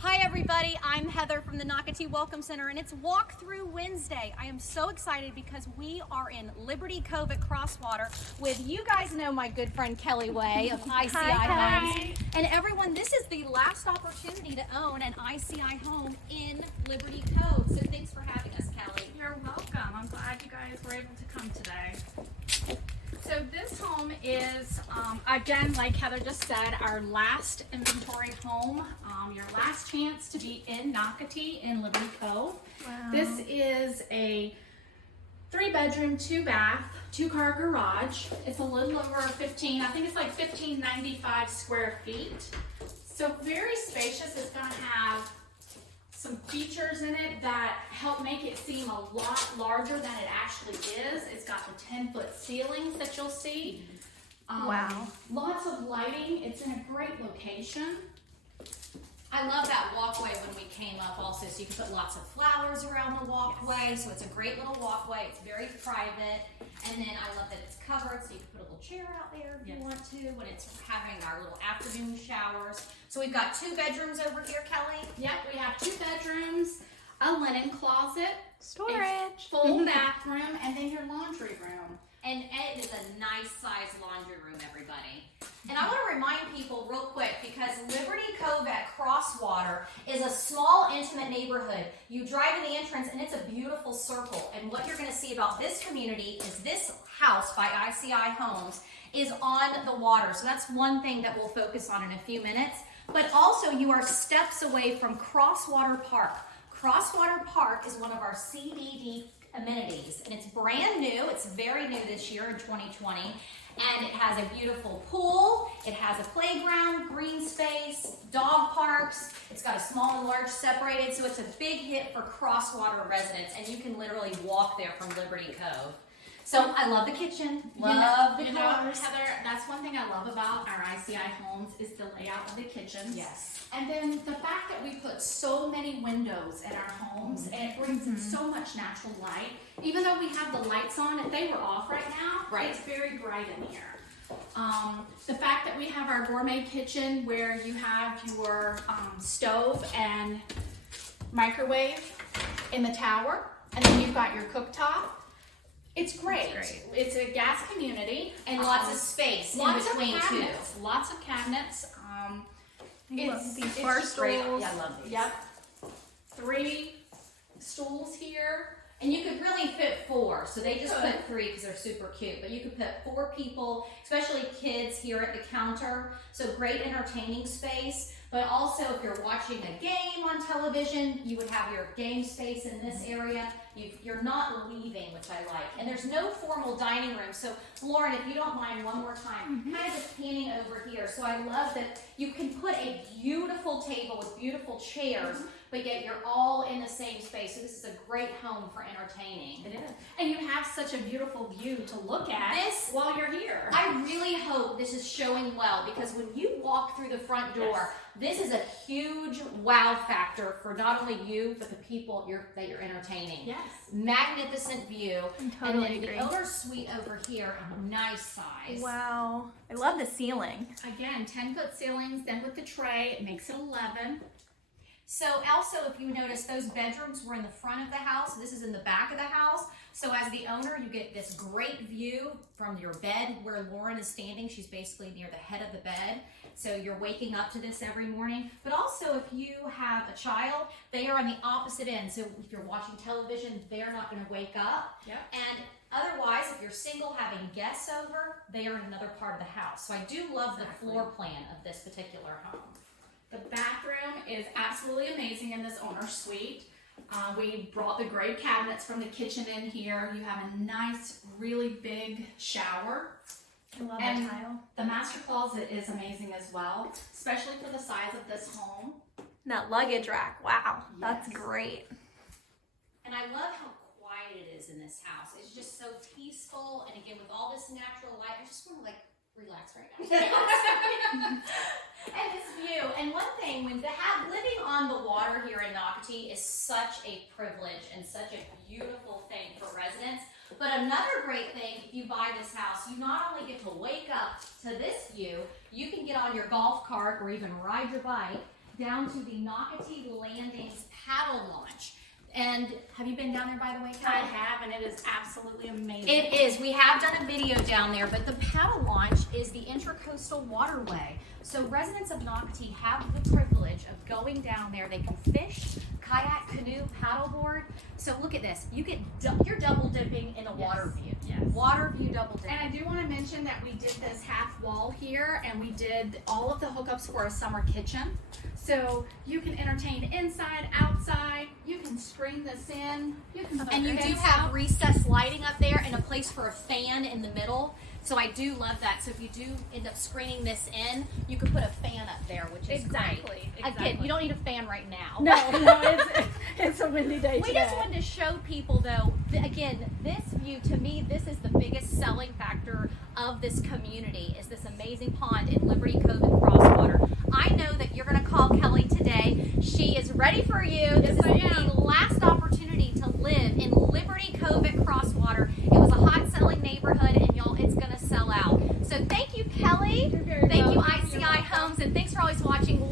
Hi everybody, I'm Heather from the Nocatee Welcome Center and it's Walkthrough Wednesday. I am so excited because we are in Liberty Cove at Crosswater with, you guys know my good friend Kelly Way of ICI Homes. And everyone, this is the last opportunity to own an ICI home in Liberty Cove. So thanks for having us, Kelly. You're welcome. I'm glad you guys were able to come today. So this home is, again, like Heather just said, our last inventory home, your last chance to be in Nocatee in Liberty Cove. Wow. This is a 3-bedroom, 2-bath, 2-car garage. It's a little over 15, I think it's like 1595 square feet. So very spacious. It's going to have some features in it that help make it seem a lot larger than it actually is. It's got the 10-foot ceilings that you'll see. Wow. Lots of lighting. It's in a great location. I love that walkway when we came up also, so you can put lots of flowers around the walkway, so it's a great little walkway. It's very private, and then I love that it's covered, so you can put a little chair out there if you want to when it's having our little afternoon showers. So we've got 2 bedrooms over here, Kelly. Yep, we have 2 bedrooms, a linen closet, Storage. a full bathroom, and then your laundry room. And it is a nice sized laundry room, everybody. And I want to remind people real quick, because Liberty Cove at Crosswater is a small, intimate neighborhood. You drive in the entrance and it's a beautiful circle. And what you're going to see about this community is this house by ICI Homes is on the water. So that's one thing that we'll focus on in a few minutes. But also you are steps away from Crosswater Park. Crosswater Park is one of our CBD amenities, and it's brand new. It's very new this year in 2020, and it has a beautiful pool. It has a playground, green space, dog parks. It's got a small and large separated, so it's a big hit for Crosswater residents, and you can literally walk there from Liberty Cove. So I love the kitchen, love the colors. Heather, that's one thing I love about our ICI homes is the layout of the kitchens. Yes. And then the fact that we put so many windows in our homes, and it brings in so much natural light. Even though we have the lights on, if they were off right now, it's very bright in here. The fact that we have our gourmet kitchen where you have your stove and microwave in the tower, and then you've got your cooktop. It's great. It's a gas community. And lots of space in between too. Lots of cabinets. These bar stools. Yeah, I love these. Yep. 3 stools here. And you could really fit 4, so they just put 3 because they're super cute. But you could put 4 people, especially kids, here at the counter. So great entertaining space. But also, if you're watching a game on television, you would have your game space in this area. You're not leaving, which I like. And there's no formal dining room. So, Lauren, if you don't mind, one more time, kind of just panning over here. So I love that you can put a beautiful table with beautiful chairs, but yet you're all in the same space. So this is a great home for entertaining. It is. And you have such a beautiful view to look at while you're here. I really hope this is showing well, because when you walk through the front door, this is a huge wow factor for not only you, but the people that you're entertaining. Yes. Magnificent view. Totally and then agree. the owner's suite over here, a nice size. Wow. I love the ceiling. Again, 10-foot ceilings, then with the tray, it makes it 11. So also, if you notice, those bedrooms were in the front of the house. This is in the back of the house. So as the owner, you get this great view from your bed where Lauren is standing. She's basically near the head of the bed. So you're waking up to this every morning. But also, if you have a child, they are on the opposite end. So if you're watching television, they're not going to wake up. Yep. And otherwise, if you're single having guests over, they are in another part of the house. So I do love the floor plan of this particular home. The bathroom is absolutely amazing in this owner's suite. We brought the great cabinets from the kitchen in here. You have a nice, really big shower. I love And the tile. the master closet is amazing as well, especially for the size of this home. That luggage rack. Wow. That's Yes. great. And I love how quiet it is in this house. It's just so peaceful. And again, with all this natural light, I just want to relax right now. And this view. And one thing, when living on the water here in Nocatee is such a privilege and such a beautiful thing for residents. But another great thing, if you buy this house, you not only get to wake up to this view, you can get on your golf cart or even ride your bike down to the Nocatee Landings paddle launch. And have you been down there, by the way, I Kelly? have, and it is absolutely amazing. It is. We have done a video down there, but the paddle launch is the Intracoastal Waterway. So residents of Nocatee have the privilege of going down there. They can fish, kayak, canoe, paddleboard. So look at this. You get you're double dipping in the water view. Yes. Water view double dipping. And I do want to mention that we did this half wall here, and we did all of the hookups for a summer kitchen. So you can entertain inside, outside. You can screen this in. You can And you do have recessed lighting up there and a place for a fan in the middle. So I do love that. So if you do end up screening this in, you could put a fan up there, which is great. Again, you don't need a fan right now. No, it's a windy day We just wanted to show people, though, again, this view, to me, this is the biggest selling factor of this community, is this amazing pond in Liberty Cove and Crosswater. I know that you're going to call Kelly today. She is ready for you. This is the last opportunity to live in Liberty Cove at Crosswater. It was a hot-selling neighborhood, and y'all, it's going to sell out. So thank you, Kelly. You're very Thank you, welcome. ICI Homes, and thanks for always watching.